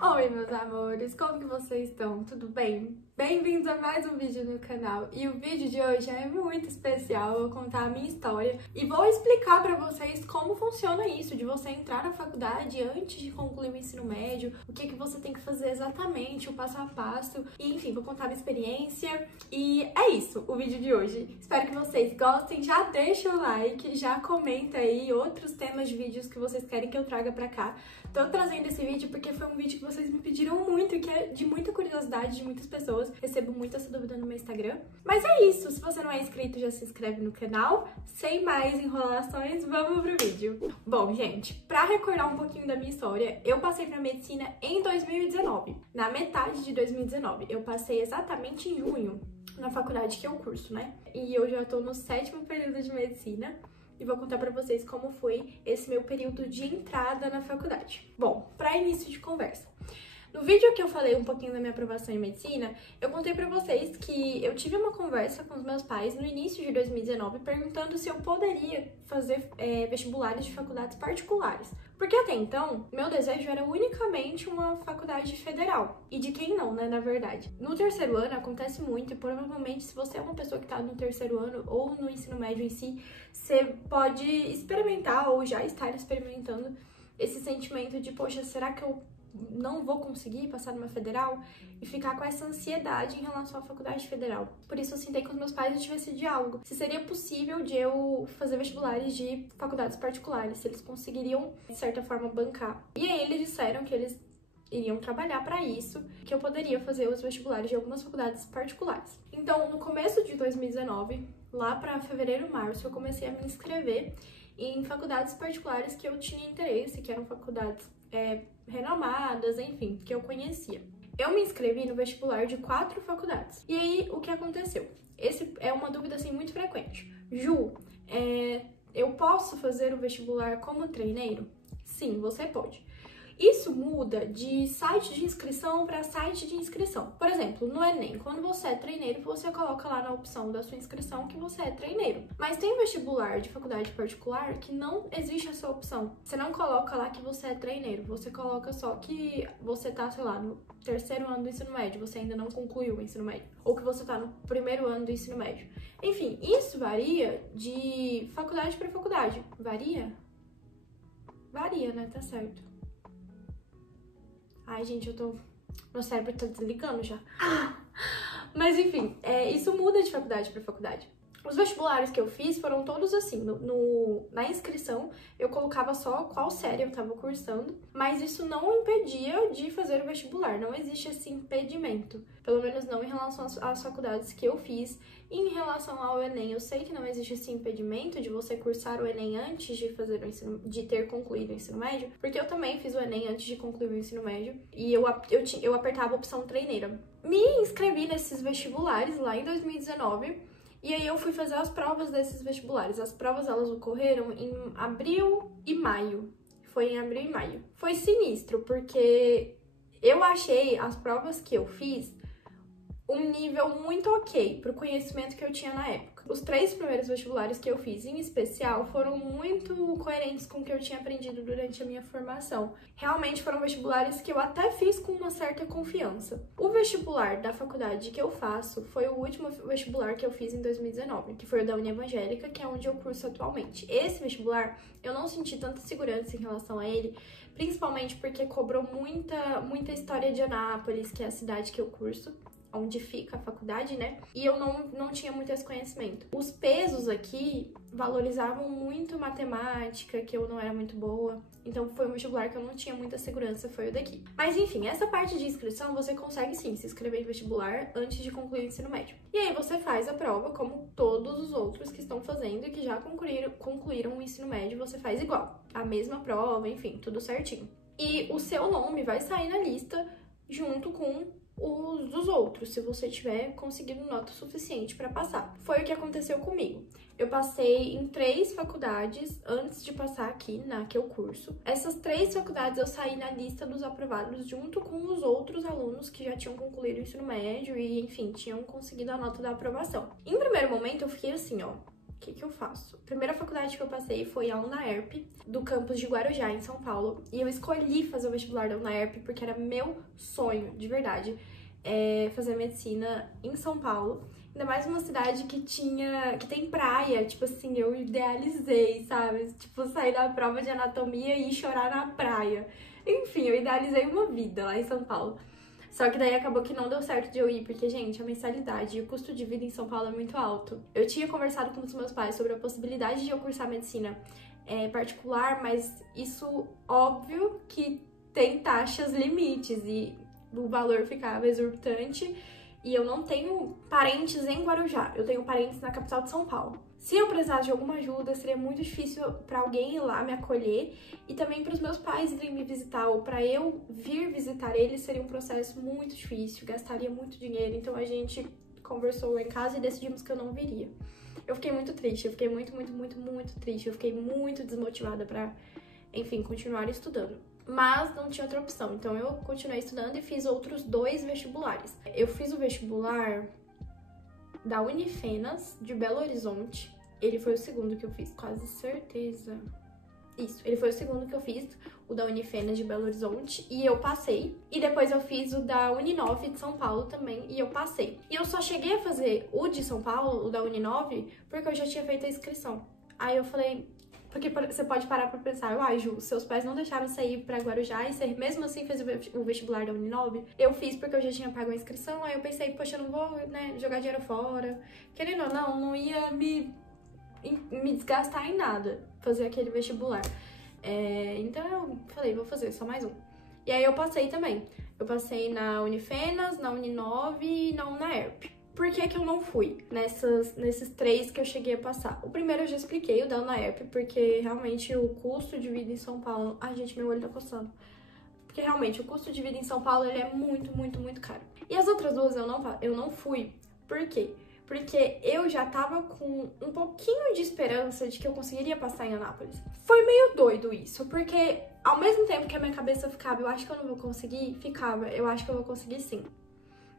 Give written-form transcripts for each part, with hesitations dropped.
Oi, meus amores, como que vocês estão? Tudo bem? Bem-vindos a mais um vídeo no canal. E o vídeo de hoje é muito especial, eu vou contar a minha história e vou explicar pra vocês como funciona isso, de você entrar na faculdade antes de concluir o ensino médio, o que você tem que fazer exatamente, o passo a passo, e enfim, vou contar a minha experiência. E é isso, o vídeo de hoje. Espero que vocês gostem, já deixa o like, já comenta aí outros temas de vídeos que vocês querem que eu traga pra cá. Tô trazendo esse vídeo porque foi um vídeo que vocês me pediram muito e que é de muita curiosidade de muitas pessoas. Recebo muito essa dúvida no meu Instagram. Mas é isso, se você não é inscrito, já se inscreve no canal. Sem mais enrolações, vamos pro vídeo. Bom, gente, pra recordar um pouquinho da minha história, eu passei pra medicina em 2019, na metade de 2019. Eu passei exatamente em junho na faculdade que eu curso, né? E eu já tô no 7º período de medicina. E vou contar pra vocês como foi esse meu período de entrada na faculdade. Bom, para início de conversa. No vídeo que eu falei um pouquinho da minha aprovação em medicina, eu contei pra vocês que eu tive uma conversa com os meus pais no início de 2019 perguntando se eu poderia fazer vestibulares de faculdades particulares. Porque até então, meu desejo era unicamente uma faculdade federal. E de quem não, né, na verdade. No terceiro ano acontece muito e provavelmente se você é uma pessoa que tá no terceiro ano ou no ensino médio em si, você pode experimentar ou já estar experimentando esse sentimento de, poxa, será que eu não vou conseguir passar numa federal? E ficar com essa ansiedade em relação à faculdade federal. Por isso eu sentei com os meus pais e tive esse diálogo. Se seria possível de eu fazer vestibulares de faculdades particulares, se eles conseguiriam, de certa forma, bancar. E aí eles disseram que eles iriam trabalhar para isso, que eu poderia fazer os vestibulares de algumas faculdades particulares. Então, no começo de 2019, lá para fevereiro, março, eu comecei a me inscrever em faculdades particulares que eu tinha interesse, que eram faculdades renomadas, enfim, que eu conhecia. Eu me inscrevi no vestibular de 4 faculdades. E aí, o que aconteceu? Esse é uma dúvida, assim, muito frequente. Ju, eu posso fazer o vestibular como treineiro? Sim, você pode. Isso muda de site de inscrição para site de inscrição. Por exemplo, no Enem, quando você é treineiro, você coloca lá na opção da sua inscrição que você é treineiro. Mas tem vestibular de faculdade particular que não existe essa opção. Você não coloca lá que você é treineiro, você coloca só que você tá, sei lá, no terceiro ano do ensino médio, você ainda não concluiu o ensino médio, ou que você tá no primeiro ano do ensino médio. Enfim, isso varia de faculdade para faculdade. Varia? Varia, né? Tá certo. Ai, gente, meu cérebro tá desligando já. Mas, enfim, isso muda de faculdade para faculdade. Os vestibulares que eu fiz foram todos assim, na inscrição eu colocava só qual série eu tava cursando, mas isso não impedia de fazer o vestibular, não existe esse impedimento, pelo menos não em relação às faculdades que eu fiz. E em relação ao Enem, eu sei que não existe esse impedimento de você cursar o Enem antes de fazer de ter concluído o ensino médio, porque eu também fiz o Enem antes de concluir o ensino médio e eu apertava a opção treineira. Me inscrevi nesses vestibulares lá em 2019. E aí eu fui fazer as provas desses vestibulares. As provas, elas ocorreram em abril e maio. Foi em abril e maio. Foi sinistro, porque eu achei as provas que eu fiz um nível muito ok pro conhecimento que eu tinha na época. Os 3 primeiros vestibulares que eu fiz, em especial, foram muito coerentes com o que eu tinha aprendido durante a minha formação. Realmente foram vestibulares que eu até fiz com uma certa confiança. O vestibular da faculdade que eu faço foi o último vestibular que eu fiz em 2019, que foi o da Unievangélica, que é onde eu curso atualmente. Esse vestibular, eu não senti tanta segurança em relação a ele, principalmente porque cobrou muita história de Anápolis, que é a cidade que eu curso, onde fica a faculdade, né? E eu não tinha muito esse conhecimento. Os pesos aqui valorizavam muito matemática, que eu não era muito boa. Então foi um vestibular que eu não tinha muita segurança, foi o daqui. Mas enfim, essa parte de inscrição você consegue sim se inscrever em vestibular antes de concluir o ensino médio. E aí você faz a prova como todos os outros que estão fazendo e que já concluíram o ensino médio, você faz igual. A mesma prova, enfim, tudo certinho. E o seu nome vai sair na lista junto com os dos outros, se você tiver conseguido nota suficiente para passar. Foi o que aconteceu comigo. Eu passei em 3 faculdades antes de passar aqui na que eu curso. Essas 3 faculdades eu saí na lista dos aprovados junto com os outros alunos que já tinham concluído o ensino médio e, enfim, tinham conseguido a nota da aprovação. Em primeiro momento eu fiquei assim, ó, o que eu faço? A primeira faculdade que eu passei foi a UNAERP, do campus de Guarujá, em São Paulo. E eu escolhi fazer o vestibular da UNAERP porque era meu sonho, de verdade, fazer medicina em São Paulo. Ainda mais uma cidade que tem praia, tipo assim, eu idealizei, sabe? Tipo, sair da prova de anatomia e ir chorar na praia. Enfim, eu idealizei uma vida lá em São Paulo. Só que daí acabou que não deu certo de eu ir, porque, gente, a mensalidade e o custo de vida em São Paulo é muito alto. Eu tinha conversado com os meus pais sobre a possibilidade de eu cursar medicina particular, mas isso, óbvio, que tem taxas limites e o valor ficava exorbitante. E eu não tenho parentes em Guarujá, eu tenho parentes na capital de São Paulo. Se eu precisasse de alguma ajuda, seria muito difícil para alguém ir lá me acolher e também para os meus pais irem me visitar ou para eu vir visitar eles seria um processo muito difícil, gastaria muito dinheiro. Então a gente conversou em casa e decidimos que eu não viria. Eu fiquei muito triste, eu fiquei muito triste, eu fiquei muito desmotivada para, enfim, continuar estudando. Mas não tinha outra opção, então eu continuei estudando e fiz outros 2 vestibulares. Eu fiz o vestibular da Unifenas, de Belo Horizonte. Ele foi o segundo que eu fiz, quase certeza. Isso, ele foi o segundo que eu fiz, o da Unifenas de Belo Horizonte, e eu passei. E depois eu fiz o da Uninove de São Paulo também, e eu passei. E eu só cheguei a fazer o de São Paulo, o da Uninove, porque eu já tinha feito a inscrição. Aí eu falei... Porque você pode parar pra pensar, Ju, seus pais não deixaram você ir pra Guarujá e você mesmo assim fez o vestibular da Uninove? Eu fiz porque eu já tinha pago a inscrição, aí eu pensei, poxa, eu não vou, jogar dinheiro fora. Querendo ou não ia me desgastar em nada fazer aquele vestibular. Então eu falei, vou fazer só mais um. E aí eu passei também. Eu passei na Unifenas, na Uninove e na UNAERP. Por que eu não fui nesses 3 que eu cheguei a passar? O primeiro eu já expliquei, o da UNAERP, porque realmente o custo de vida em São Paulo... Ai, gente, meu olho tá coçando. Porque realmente o custo de vida em São Paulo ele é muito caro. E as outras 2 eu não fui. Por quê? Porque eu já tava com um pouquinho de esperança de que eu conseguiria passar em Anápolis. Foi meio doido isso, porque ao mesmo tempo que a minha cabeça ficava, eu acho que eu não vou conseguir, ficava, eu acho que eu vou conseguir sim.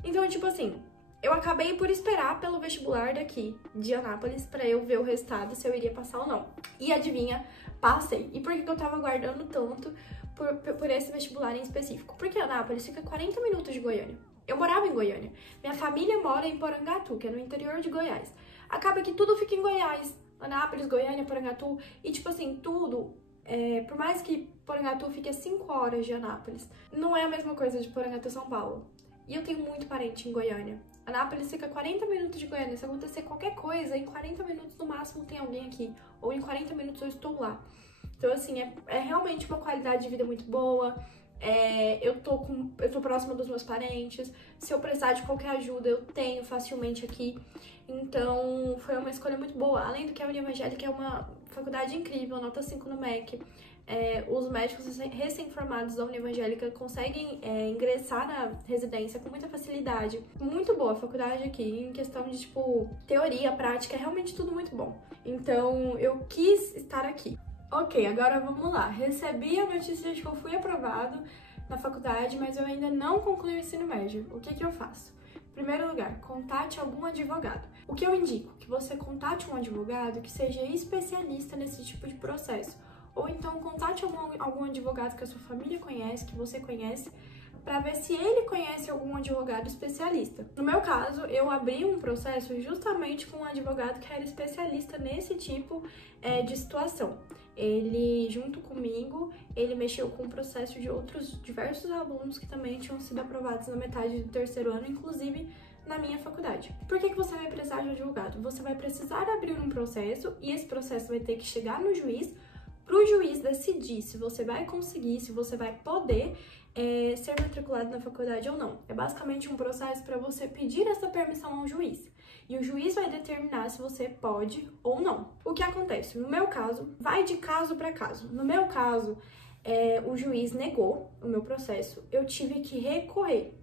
Então, tipo assim... Eu acabei por esperar pelo vestibular daqui, de Anápolis, pra eu ver o resultado, se eu iria passar ou não. E adivinha, passei. E por que eu tava aguardando tanto por esse vestibular em específico? Porque Anápolis fica 40 minutos de Goiânia. Eu morava em Goiânia. Minha família mora em Porangatu, que é no interior de Goiás. Acaba que tudo fica em Goiás. Anápolis, Goiânia, Porangatu. E tipo assim, tudo... por mais que Porangatu fique a 5 horas de Anápolis, não é a mesma coisa de Porangatu, São Paulo. E eu tenho muito parente em Goiânia. Anápolis fica 40 minutos de Goiânia. Se acontecer qualquer coisa, em 40 minutos no máximo tem alguém aqui. Ou em 40 minutos eu estou lá. Então, assim, é realmente uma qualidade de vida muito boa. Eu tô próxima dos meus parentes. Se eu precisar de qualquer ajuda, eu tenho facilmente aqui. Então, foi uma escolha muito boa. Além do que a Univangélica é uma faculdade incrível, nota 5 no MEC. Os médicos recém-formados da Univangélica conseguem ingressar na residência com muita facilidade. Muito boa a faculdade aqui, em questão de, tipo, teoria, prática, é realmente tudo muito bom. Então, eu quis estar aqui. Ok, agora vamos lá. Recebi a notícia de que eu fui aprovado na faculdade, mas eu ainda não concluí o ensino médio. O que eu faço? Em primeiro lugar, contate algum advogado. O que eu indico? Que você contate um advogado que seja especialista nesse tipo de processo. Ou então contate algum advogado que a sua família conhece, que você conhece, para ver se ele conhece algum advogado especialista. No meu caso, eu abri um processo justamente com um advogado que era especialista nesse tipo de situação. Ele, junto comigo, ele mexeu com o processo de outros diversos alunos que também tinham sido aprovados na metade do 3º ano, inclusive na minha faculdade. Por que você vai precisar de um advogado? Você vai precisar abrir um processo e esse processo vai ter que chegar no juiz, para o juiz decidir se você vai conseguir, se você vai poder ser matriculado na faculdade ou não. É basicamente um processo para você pedir essa permissão ao juiz. E o juiz vai determinar se você pode ou não. O que acontece? No meu caso, vai de caso para caso. No meu caso, o juiz negou o meu processo, eu tive que recorrer.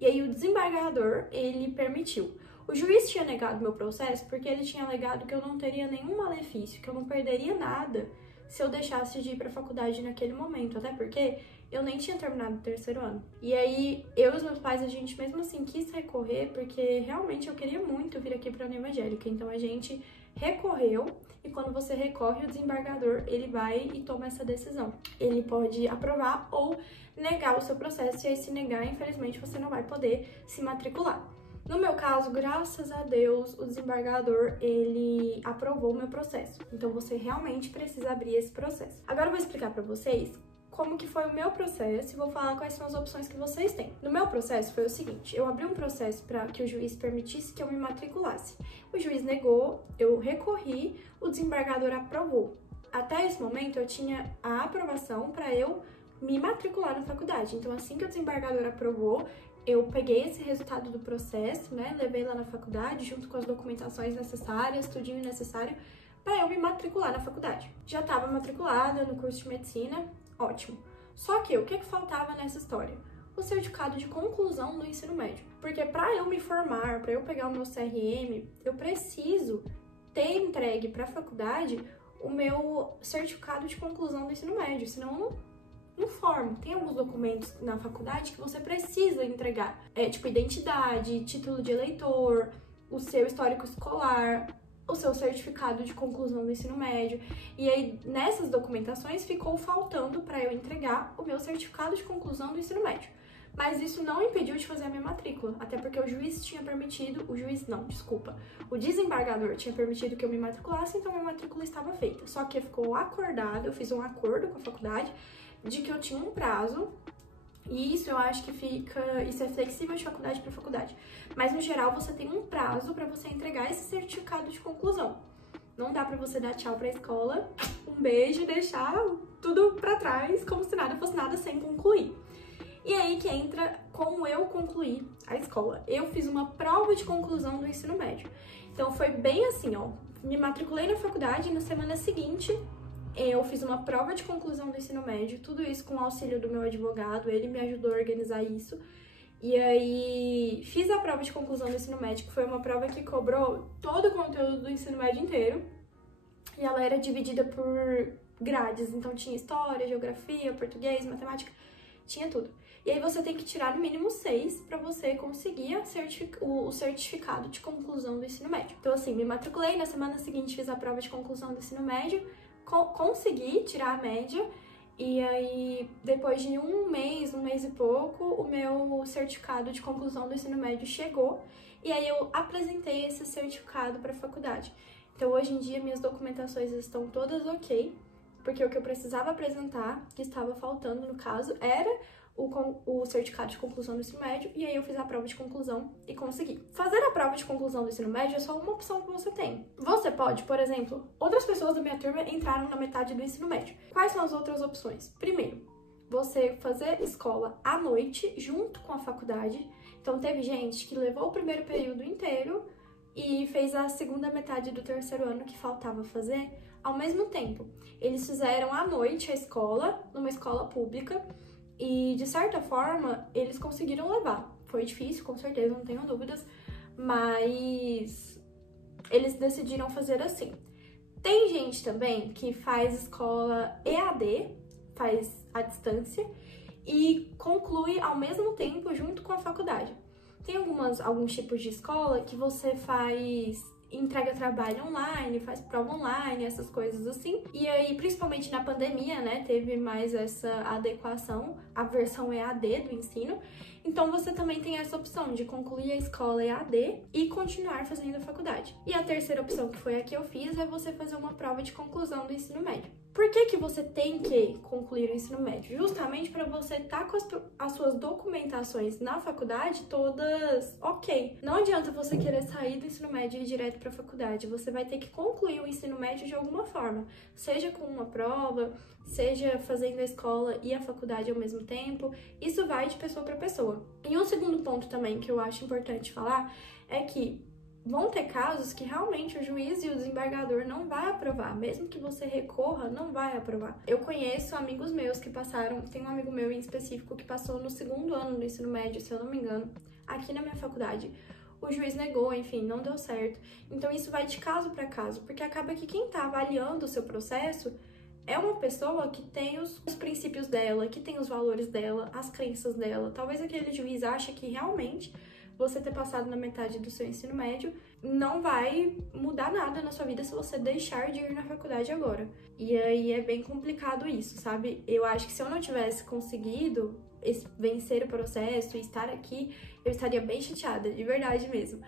E aí o desembargador, ele permitiu. O juiz tinha negado meu processo porque ele tinha alegado que eu não teria nenhum malefício, que eu não perderia nada se eu deixasse de ir para a faculdade naquele momento, até porque eu nem tinha terminado o 3º ano. E aí, eu e os meus pais, a gente mesmo assim quis recorrer, porque realmente eu queria muito vir aqui para a Univangélica, então a gente recorreu, e quando você recorre, o desembargador, ele vai e toma essa decisão. Ele pode aprovar ou negar o seu processo, e aí se negar, infelizmente, você não vai poder se matricular. No meu caso, graças a Deus, o desembargador, ele aprovou o meu processo. Então, você realmente precisa abrir esse processo. Agora eu vou explicar pra vocês como que foi o meu processo e vou falar quais são as opções que vocês têm. No meu processo foi o seguinte, eu abri um processo para que o juiz permitisse que eu me matriculasse. O juiz negou, eu recorri, o desembargador aprovou. Até esse momento eu tinha a aprovação para eu me matricular na faculdade. Então assim que o desembargador aprovou, eu peguei esse resultado do processo, né, levei lá na faculdade junto com as documentações necessárias, tudinho necessário para eu me matricular na faculdade. Já estava matriculada no curso de medicina, ótimo. Só que o que faltava nessa história? O certificado de conclusão do ensino médio. Porque para eu me formar, para eu pegar o meu CRM, eu preciso ter entregue para a faculdade o meu certificado de conclusão do ensino médio, senão eu não formo. Tem alguns documentos na faculdade que você precisa entregar. Tipo identidade, título de eleitor, o seu histórico escolar, o seu certificado de conclusão do ensino médio. E aí, nessas documentações, ficou faltando para eu entregar o meu certificado de conclusão do ensino médio. Mas isso não impediu de fazer a minha matrícula, até porque o juiz tinha permitido, o desembargador tinha permitido que eu me matriculasse, então minha matrícula estava feita. Só que ficou acordado, eu fiz um acordo com a faculdade de que eu tinha um prazo. E isso eu acho que isso é flexível de faculdade para faculdade. Mas no geral você tem um prazo para você entregar esse certificado de conclusão. Não dá para você dar tchau para a escola, um beijo e deixar tudo para trás como se nada fosse nada sem concluir. E aí que entra como eu concluí a escola. Eu fiz uma prova de conclusão do ensino médio. Então foi bem assim, ó, me matriculei na faculdade e na semana seguinte eu fiz uma prova de conclusão do ensino médio, tudo isso com o auxílio do meu advogado, ele me ajudou a organizar isso. E aí fiz a prova de conclusão do ensino médio, que foi uma prova que cobrou todo o conteúdo do ensino médio inteiro. E ela era dividida por grades, então tinha história, geografia, português, matemática, tinha tudo. E aí você tem que tirar no mínimo 6 para você conseguir o certificado de conclusão do ensino médio. Então assim, me matriculei, na semana seguinte fiz a prova de conclusão do ensino médio, consegui tirar a média, e aí depois de um mês e pouco, o meu certificado de conclusão do ensino médio chegou, e aí eu apresentei esse certificado para a faculdade. Então hoje em dia minhas documentações estão todas ok, porque o que eu precisava apresentar, que estava faltando no caso, era o certificado de conclusão do ensino médio, e aí eu fiz a prova de conclusão e consegui. Fazer a prova de conclusão do ensino médio é só uma opção que você tem. Você pode, por exemplo, outras pessoas da minha turma entraram na metade do ensino médio. Quais são as outras opções? Primeiro, você fazer escola à noite junto com a faculdade. Então teve gente que levou o primeiro período inteiro e fez a segunda metade do terceiro ano que faltava fazer ao mesmo tempo. Eles fizeram à noite a escola, numa escola pública, e, de certa forma, eles conseguiram levar. Foi difícil, com certeza, não tenho dúvidas, mas eles decidiram fazer assim. Tem gente também que faz escola EAD, faz à distância, e conclui ao mesmo tempo junto com a faculdade. Tem alguns tipos de escola que você entrega trabalho online, faz prova online, essas coisas assim. E aí, principalmente na pandemia, né, teve mais essa adequação, a versão EAD do ensino. Então você também tem essa opção de concluir a escola EAD e continuar fazendo a faculdade. E a terceira opção, que foi a que eu fiz, é você fazer uma prova de conclusão do ensino médio. Por que você tem que concluir o ensino médio? Justamente para você estar com as suas documentações na faculdade todas ok. Não adianta você querer sair do ensino médio e ir direto para a faculdade. Você vai ter que concluir o ensino médio de alguma forma. Seja com uma prova, seja fazendo a escola e a faculdade ao mesmo tempo. Isso vai de pessoa para pessoa. E um segundo ponto também que eu acho importante falar é que vão ter casos que realmente o juiz e o desembargador não vai aprovar, mesmo que você recorra, não vai aprovar. Eu conheço amigos meus que passaram, tem um amigo meu em específico que passou no segundo ano do ensino médio, se eu não me engano, aqui na minha faculdade. O juiz negou, enfim, não deu certo. Então isso vai de caso para caso, porque acaba que quem tá avaliando o seu processo é uma pessoa que tem os princípios dela, que tem os valores dela, as crenças dela. Talvez aquele juiz ache que realmente você ter passado na metade do seu ensino médio não vai mudar nada na sua vida se você deixar de ir na faculdade agora. E aí é bem complicado isso, sabe? Eu acho que se eu não tivesse conseguido vencer o processo e estar aqui, eu estaria bem chateada, de verdade mesmo.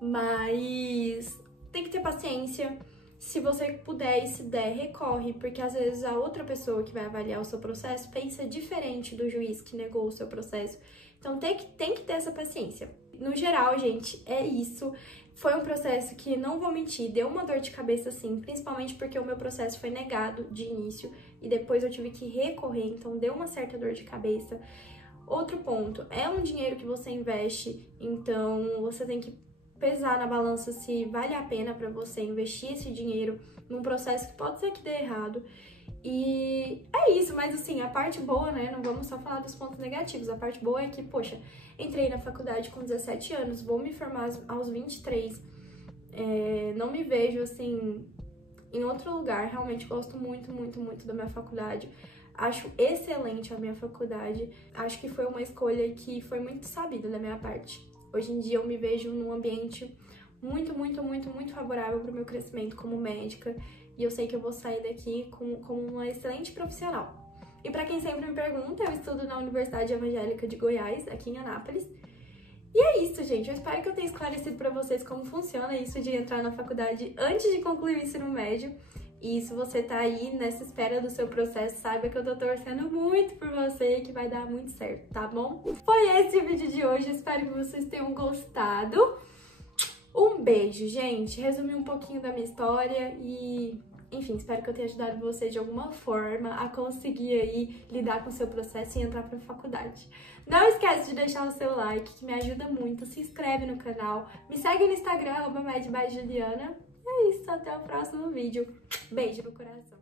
Mas tem que ter paciência. Se você puder e se der, recorre, porque às vezes a outra pessoa que vai avaliar o seu processo pensa diferente do juiz que negou o seu processo. Então tem que ter essa paciência. No geral, gente, é isso. Foi um processo que, não vou mentir, deu uma dor de cabeça sim, principalmente porque o meu processo foi negado de início e depois eu tive que recorrer, então deu uma certa dor de cabeça. Outro ponto, é um dinheiro que você investe, então você tem que pesar na balança se vale a pena para você investir esse dinheiro num processo que pode ser que dê errado. E é isso, mas assim, a parte boa, né, não vamos só falar dos pontos negativos, a parte boa é que, poxa, entrei na faculdade com 17 anos, vou me formar aos 23, não me vejo, assim, em outro lugar, realmente gosto muito, muito, muito da minha faculdade, acho excelente a minha faculdade, acho que foi uma escolha que foi muito sabida da minha parte. Hoje em dia eu me vejo num ambiente muito, muito, muito, muito favorável para o meu crescimento como médica e eu sei que eu vou sair daqui como uma excelente profissional. E para quem sempre me pergunta, eu estudo na Universidade Evangélica de Goiás, aqui em Anápolis. E é isso, gente. Eu espero que eu tenha esclarecido para vocês como funciona isso de entrar na faculdade antes de concluir o ensino médio. E se você tá aí nessa espera do seu processo, saiba que eu tô torcendo muito por você e que vai dar muito certo, tá bom? Foi esse o vídeo de hoje, espero que vocês tenham gostado. Um beijo, gente! Resumi um pouquinho da minha história e, enfim, espero que eu tenha ajudado vocês de alguma forma a conseguir aí lidar com o seu processo e entrar pra faculdade. Não esquece de deixar o seu like, que me ajuda muito, se inscreve no canal, me segue no Instagram, @medbyjuliana. É isso, até o próximo vídeo. Beijo no coração.